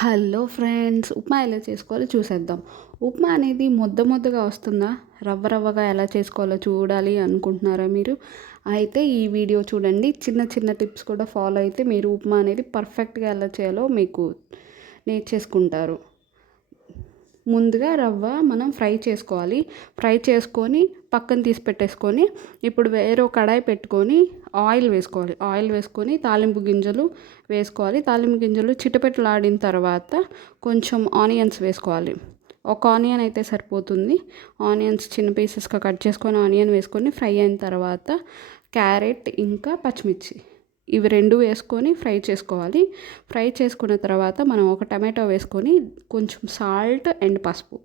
Hello friends, upma ఎలా చేసుకోవాలో చూసేద్దాం. ఉప్మా అనేది ముద్ద ముద్దగా వస్తుందా? రవ్వ రవ్వగా ఎలా చేసుకోవాలో చూడాలి అనుకుంటున్నారా మీరు? అయితే ఈ వీడియో చూడండి. చిన్న చిన్న టిప్స్ కూడా ఫాలో అయితే మీరు ఉప్మా అనేది పర్ఫెక్ట్గా ఎలా చేయాలో మీకు నేర్చేసుకుంటారు. ముందుగా రవ్వ మనం ఫ్రై చేసుకోవాలి. ఫ్రై చేసుకొని పక్కన తీసి పెట్టేసుకొని, ఇప్పుడు వేరే కడాయి పెట్టుకొని ఆయిల్ వేసుకోవాలి. ఆయిల్ వేసుకొని తాలింపు గింజలు వేసుకోవాలి. తాలింపు గింజలు చిటపెటలాడిన తర్వాత కొంచెం ఆనియన్స్ వేసుకోవాలి. ఒక ఆనియన్ అయితే సరిపోతుంది. ఆనియన్స్ చిన్న పీసెస్గా కట్ చేసుకొని ఆనియన్ వేసుకొని ఫ్రై అయిన తర్వాత క్యారెట్ ఇంకా పచ్చిమిర్చి ఇవి రెండు వేసుకొని ఫ్రై చేసుకోవాలి. ఫ్రై చేసుకున్న తర్వాత మనం ఒక టమాటో వేసుకొని కొంచెం సాల్ట్ అండ్ పసుపు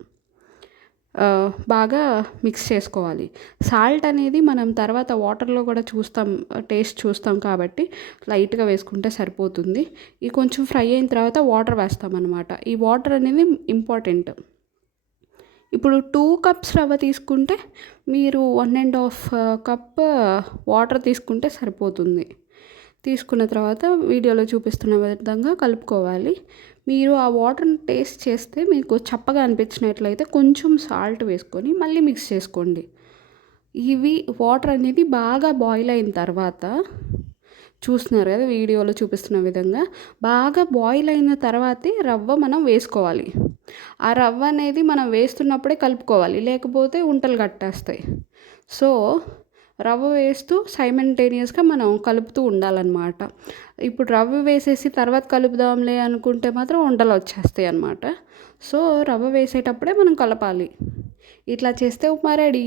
బాగా మిక్స్ చేసుకోవాలి. సాల్ట్ అనేది మనం తర్వాత వాటర్లో కూడా టేస్ట్ చూస్తాం కాబట్టి లైట్గా వేసుకుంటే సరిపోతుంది. ఇది కొంచెం ఫ్రై అయిన తర్వాత వాటర్ వేస్తాం అన్నమాట. ఈ వాటర్ అనేది ఇంపార్టెంట్. ఇప్పుడు 2 కప్స్ రవ్వ తీసుకుంటే మీరు 1.5 కప్ వాటర్ తీసుకుంటే సరిపోతుంది. తీసుకున్న తర్వాత వీడియోలో చూపిస్తున్న విధంగా కలుపుకోవాలి. మీరు ఆ వాటర్ని టేస్ట్ చేస్తే మీకు చప్పగా అనిపించినట్లయితే కొంచెం సాల్ట్ వేసుకొని మళ్ళీ మిక్స్ చేసుకోండి. ఇవి వాటర్ అనేది బాగా బాయిల్ అయిన తర్వాత చూస్తున్నారు కదా, వీడియోలో చూపిస్తున్న విధంగా బాగా బాయిల్ అయిన తర్వాతే రవ్వ మనం వేసుకోవాలి. ఆ రవ్వ అనేది మనం వేస్తున్నప్పుడే కలుపుకోవాలి, లేకపోతే ఉంటలు కట్టేస్తాయి. సో రవ్వ వేస్తూ సైమల్టేనియస్గా మనం కలుపుతూ ఉండాలన్నమాట. ఇప్పుడు రవ్వ వేసేసి తర్వాత కలుపుదాంలే అనుకుంటే మాత్రం ఉండలు వచ్చేస్తాయి అన్నమాట. సో రవ్వ వేసేటప్పుడే మనం కలపాలి. ఇట్లా చేస్తే ఉప్మా రెడీ.